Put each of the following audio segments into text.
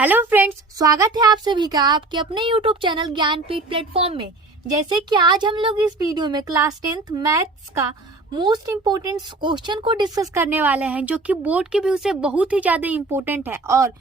Hello friends, स्वागत है आप सभी का आपके अपने यूट्यूब चैनल ज्ञानपीठ प्लेटफॉर्म में। जैसे कि आज हम लोग इस वीडियो में क्लास 10th मैथ्स का मोस्ट इम्पोर्टेंट क्वेश्चन को डिस्कस करने वाले हैं, जो कि बोर्ड के व्यू से बहुत ही ज़्यादा इम्पोर्टेंट है। और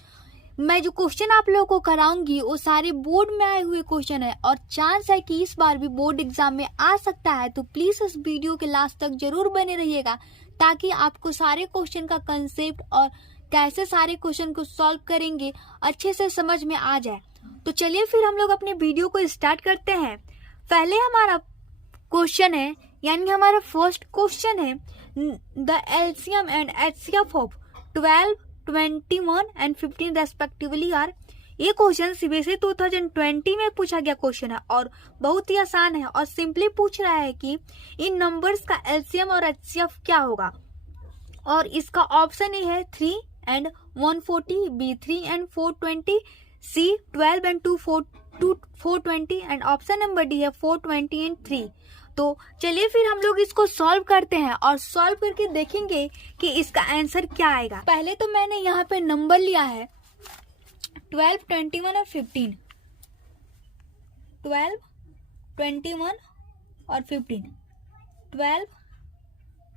मैं जो क्वेश्चन आप लोगों को कराऊंगी वो सारे बोर्ड में आए हुए क्वेश्चन है और चांस है कि इस बार भी बोर्ड एग्जाम में आ सकता है। तो प्लीज़ इस वीडियो के लास्ट तक जरूर बने रहिएगा, ताकि आपको सारे क्वेश्चन का कंसेप्ट और कैसे सारे क्वेश्चन को सॉल्व करेंगे अच्छे से समझ में आ जाए। तो चलिए फिर हम लोग अपने वीडियो को स्टार्ट करते हैं। पहले हमारा क्वेश्चन है, यानी हमारा फर्स्ट क्वेश्चन है, the LCM and HCF of 12, 21 एंड 15 रेस्पेक्टिवली आर। ये क्वेश्चन सीबीएसई 2020 में पूछा गया क्वेश्चन है और बहुत ही आसान है और सिंपली पूछ रहा है कि इन नंबर्स का एलसीएम और एचसीएफ क्या होगा। और इसका ऑप्शन ए है 3 and 140, B 3 and 420, C 12 and 420 and option number D है 420 and 3। तो चलिए फिर हम लोग इसको सॉल्व करते हैं और सॉल्व करके देखेंगे कि इसका आंसर क्या आएगा। पहले तो मैंने यहाँ पे नंबर लिया है 12, 21 और 15। 12, 21 और 15, 12,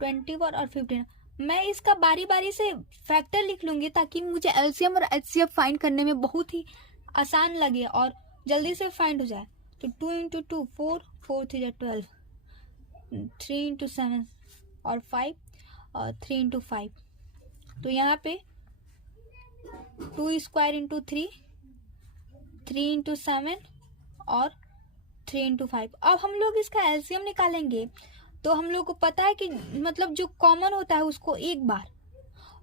21 और 15। मैं इसका बारी बारी से फैक्टर लिख लूंगी ताकि मुझे एलसीएम और एचसीएफ फाइंड करने में बहुत ही आसान लगे और जल्दी से फाइंड हो जाए। तो 2 × 2 4, 4 3 12, 3 × 7 और 5 और 3 × 5। तो यहाँ पे 2² × 3, 3 × 7 और 3 × 5। अब हम लोग इसका एलसीएम निकालेंगे तो हम लोग को पता है कि मतलब जो कॉमन होता है उसको एक बार,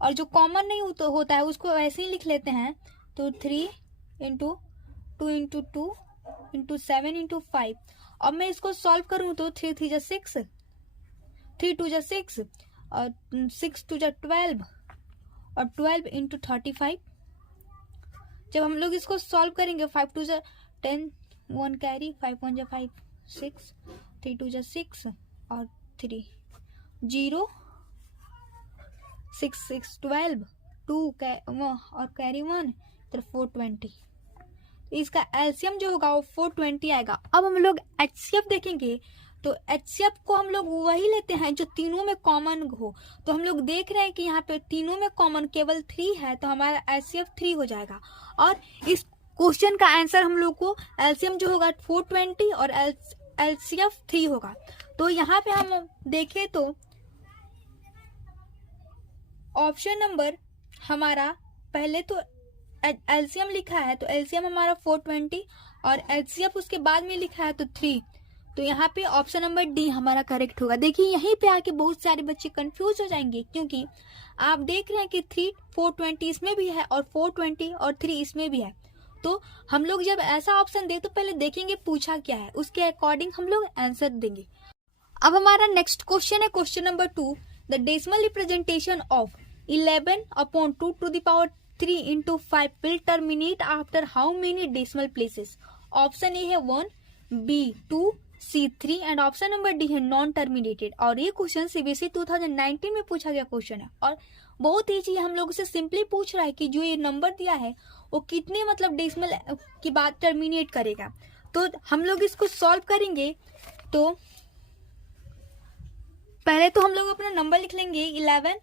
और जो कॉमन नहीं होता है उसको ऐसे ही लिख लेते हैं। तो 3 × 2 × 2 × 7 × 5। अब मैं इसको सॉल्व करूं तो 3 3 जा 6, 3 2 जा 6 और 6 2 जा 12 और 12 × 35। जब हम लोग इसको सॉल्व करेंगे 5 2 जा 10, 1 कैरी, 5 1 जा 5, 6, 3 2 जा 6 और 3 0, 6 6 12, 2 और कैरी 1, तो 420। इसका एलसीएम जो होगा वो 420 आएगा। अब हम लोग एचसीएफ देखेंगे तो एचसीएफ को हम लोग वही लेते हैं जो तीनों में कॉमन हो। तो हम लोग देख रहे हैं कि यहाँ पे तीनों में कॉमन केवल 3 है, तो हमारा एचसीएफ 3 हो जाएगा। और इस क्वेश्चन का आंसर हम लोग को एलसीएम जो होगा 420 और एलसीएफ 3 होगा। तो यहाँ पे हम देखें तो ऑप्शन नंबर हमारा पहले तो एलसीएम लिखा है, तो एलसीएम हमारा 420 और एचसीएफ उसके बाद में लिखा है तो 3। तो यहाँ पे ऑप्शन नंबर डी हमारा करेक्ट होगा। देखिए यहीं पे आके बहुत सारे बच्चे कंफ्यूज हो जाएंगे, क्योंकि आप देख रहे हैं कि 3 420 इसमें भी है और 420 और 3 इसमें भी है। तो हम लोग जब ऐसा ऑप्शन दे तो पहले देखेंगे पूछा क्या है, उसके अकॉर्डिंग हम लोग आंसर देंगे। अब हमारा नेक्स्ट क्वेश्चन है question number 2, the decimal representation of 11/2 3 × 5 will terminate after how many decimal places. Option A है 1, B 2, C 3 and option number D है नॉन टर्मिनेटेड। और ये क्वेश्चन सीबीएसई 2019 में पूछा गया क्वेश्चन है और बहुत ईजी है। हम लोग से सिंपली पूछ रहा है कि जो ये नंबर दिया है वो कितने मतलब डेसिमल की बात टर्मिनेट करेगा। तो हम लोग इसको सॉल्व करेंगे। तो पहले तो हम लोग अपना नंबर लिख लेंगे 11/2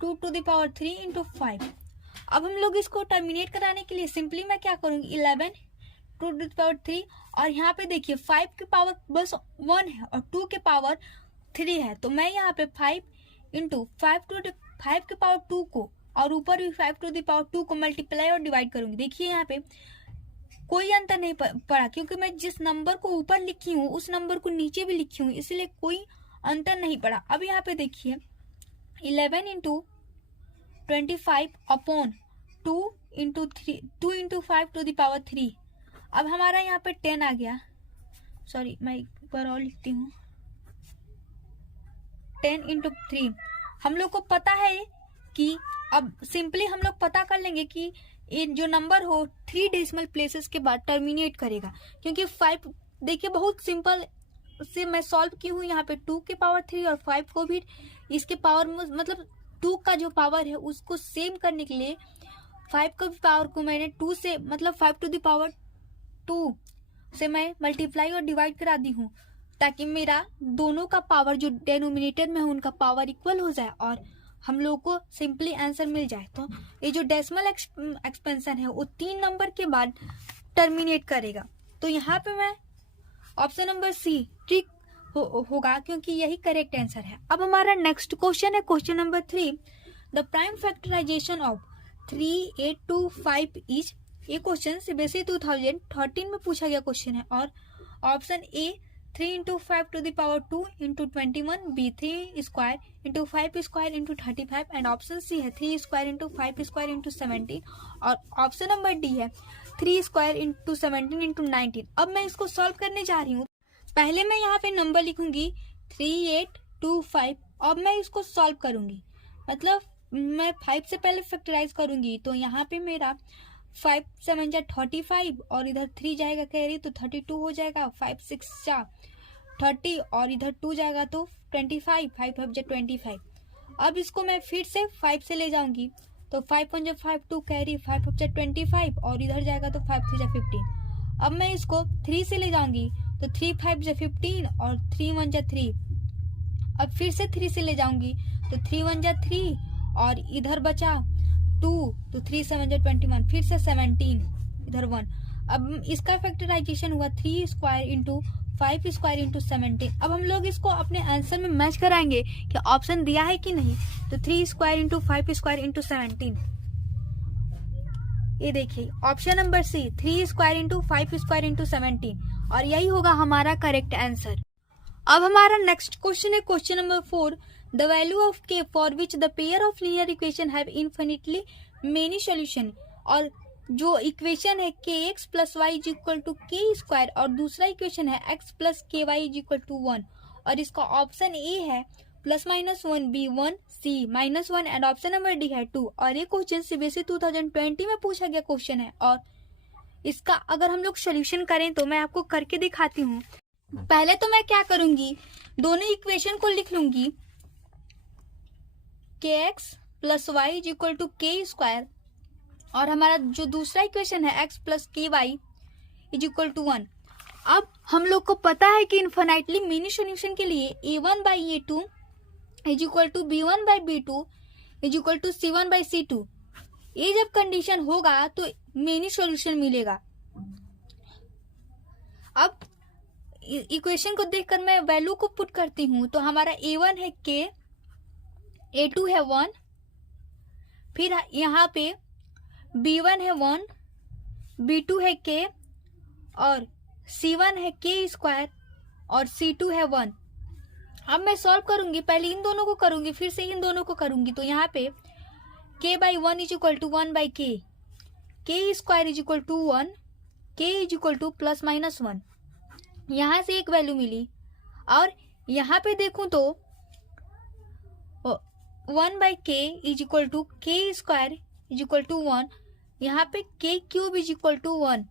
× 3 × 5। अब हम लोग इसको टर्मिनेट कराने के लिए सिंपली मैं क्या करूंगी 11/2 × 3 और यहाँ पे देखिए 5 की पावर बस 1 है और 2 के पावर 3 है। तो मैं यहाँ पे 5 × 5 के पावर 2 को और ऊपर भी 5 को मल्टीप्लाई और डिवाइड करूंगी। देखिए यहाँ पे कोई अंतर नहीं पड़ा, क्योंकि मैं जिस नंबर को ऊपर लिखी हूँ उस नंबर को नीचे भी लिखी हूँ, इसलिए कोई अंतर नहीं पड़ा। अब यहाँ पे देखिए 11 × 25/2 × 5 3। अब हमारा यहाँ पे 10 आ गया। सॉरी, मैं एक बार और लिखती हूँ 10 × 3। हम लोग को पता है कि अब सिंपली हम लोग पता कर लेंगे कि ये जो नंबर हो 3 डेसिमल प्लेसेस के बाद टर्मिनेट करेगा, क्योंकि 5 देखिए बहुत सिंपल से मैं सॉल्व की हूँ। यहाँ पे 2 के पावर 3 और 5 को भी इसके पावर मतलब 2 का जो पावर है उसको सेम करने के लिए 5 का पावर को मैंने 2 से मतलब 5 टू द पावर 2 से मैं मल्टीप्लाई और डिवाइड करा दी हूँ, ताकि मेरा दोनों का पावर जो डेनोमिनेटर में है उनका पावर इक्वल हो जाए और हम लोग को सिंपली आंसर मिल जाए। तो ये जो डेसिमल एक्सपेंशन है वो 3 नंबर के बाद टर्मिनेट करेगा। तो यहाँ पे मैं ऑप्शन नंबर सी ठीक होगा, क्योंकि यही करेक्ट आंसर है। अब हमारा नेक्स्ट क्वेश्चन है question number 3, the prime factorisation of 3, 8, 2, 5 is. ये क्वेश्चन सीबीएसई 2013 में पूछा गया क्वेश्चन है और option A 3 into 5 to the power 2 into 21, B 3 square into 5 square into 35 and option C है 3 स्क्वायर इंटू 5 स्क्वायर इंटू 17 और option number D है 3 square into 17 into 19। अब मैं इसको सॉल्व करने जा रही हूँ। पहले मैं यहाँ पे नंबर लिखूंगी 3, 8, 2, 5। अब मैं इसको सॉल्व करूंगी, मतलब मैं 5 से पहले फैक्टराइज करूंगी। तो यहाँ पे मेरा 5 7 जा 35 और इधर 3 जाएगा कैरी तो 32 हो जाएगा। 5 6 जा 30 और इधर 2 जाएगा तो 25, 5 5 जा 25। अब इसको मैं फिर से 5 से ले जाऊंगी तो 5 1 जा 5 2 कैरी 5 5 जा 25 और इधर जाएगा तो 5 3 जा 15। अब मैं इसको 3 से ले जाऊंगी तो 3 5 जा 15 और 3 1 जा 3। अब फिर से 3 से ले जाऊंगी तो 3 1 जा 3 और इधर बचा 2 तो 3 7 जा 21, फिर से 17 इधर 1। अब इसका फैक्टराइजेशन हुआ 3 स्क्वायर इंटू 5 स्क्वायर इंटू 17। अब हम लोग इसको अपने आंसर में मैच कराएंगे कि ऑप्शन दिया है कि नहीं। तो 3 स्क्वायर इंटू 5 स्क्वायर इंटू 17, ये देखिए option number C 3 square into 5 square into 17 और यही होगा हमारा करेक्ट आंसर। अब हमारा नेक्स्ट क्वेश्चन है question number 4, the value of K for which the pair of linear equation have infinitely many solution. और जो इक्वेशन है K x plus Y is equal to के स्क्वायर और दूसरा इक्वेशन है एक्स प्लस के Y is equal to 1 और इसका ऑप्शन ए है +-1 B 1 C -1 and option number D है 2। और ये क्वेश्चन सीबीएसई 2020 में पूछा गया क्वेश्चन है और इसका अगर हम लोग सोल्यूशन करें तो मैं आपको करके दिखाती हूँ। पहले तो मैं क्या करूंगी, दोनों इक्वेशन को लिख लूंगी के x plus Y is equal to के स्क्वायर और हमारा जो दूसरा इक्वेशन है एक्स प्लस के वाई इज इक्वल टू 1। अब हम लोग को पता है कि इन्फिनिटली मेनी सॉल्यूशन के लिए a1/a2 is equal to b1/b2 is equal to c1/c2। ये जब कंडीशन होगा तो मेनी सॉल्यूशन मिलेगा। अब इक्वेशन को देखकर मैं वैल्यू को पुट करती हूँ तो हमारा a1 है k, a2 है 1, फिर यहाँ पे b1 है 1, b2 है k और c1 है k स्क्वायर और c2 है 1। अब मैं सॉल्व करूंगी, पहले इन दोनों को करूंगी फिर से इन दोनों को करूंगी। तो यहाँ पे k/1 is equal to 1/k, k square is equal to 1, k is equal to +-1। यहाँ से एक वैल्यू मिली और यहाँ पे देखूं तो 1/k is equal to k square is equal to 1, यहाँ पे k cube is equal to 1,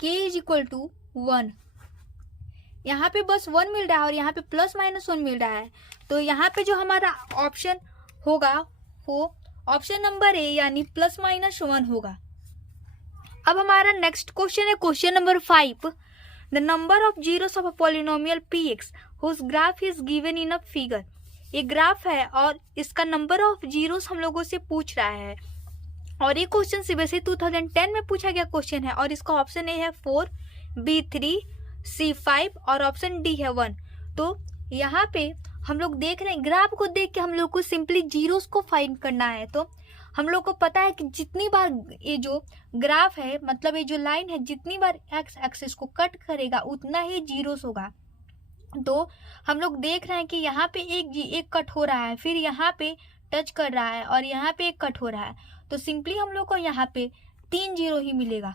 k is equal to 1। यहाँ पे बस 1 मिल रहा है और यहाँ पे +-1 मिल रहा है। तो यहाँ पे जो हमारा ऑप्शन होगा वो ऑप्शन नंबर ए यानी +-1 होगा। अब हमारा नेक्स्ट क्वेश्चन है question number 5, the number of zeros of a polynomial px whose graph is given in a figure. ये ग्राफ है और इसका नंबर ऑफ जीरोस हम लोगों से पूछ रहा है और ये क्वेश्चन सीबीएसई 2010 में पूछा गया क्वेश्चन है और इसका ऑप्शन ए है 4, बी 3, सी 5 और ऑप्शन डी है 1। तो यहाँ पे हम लोग देख रहे हैं ग्राफ को देख के हम लोग को सिंपली जीरोस को फाइंड करना है। तो हम लोग को पता है कि जितनी बार ये जो ग्राफ है मतलब ये जो लाइन है जितनी बार एक्स एक्सिस को कट करेगा उतना ही जीरोस होगा। तो हम लोग देख रहे हैं कि यहाँ पे एक कट हो रहा है, फिर यहाँ पे टच कर रहा है और यहाँ पे एक कट हो रहा है। तो सिंपली हम लोग को यहाँ पे 3 जीरो ही मिलेगा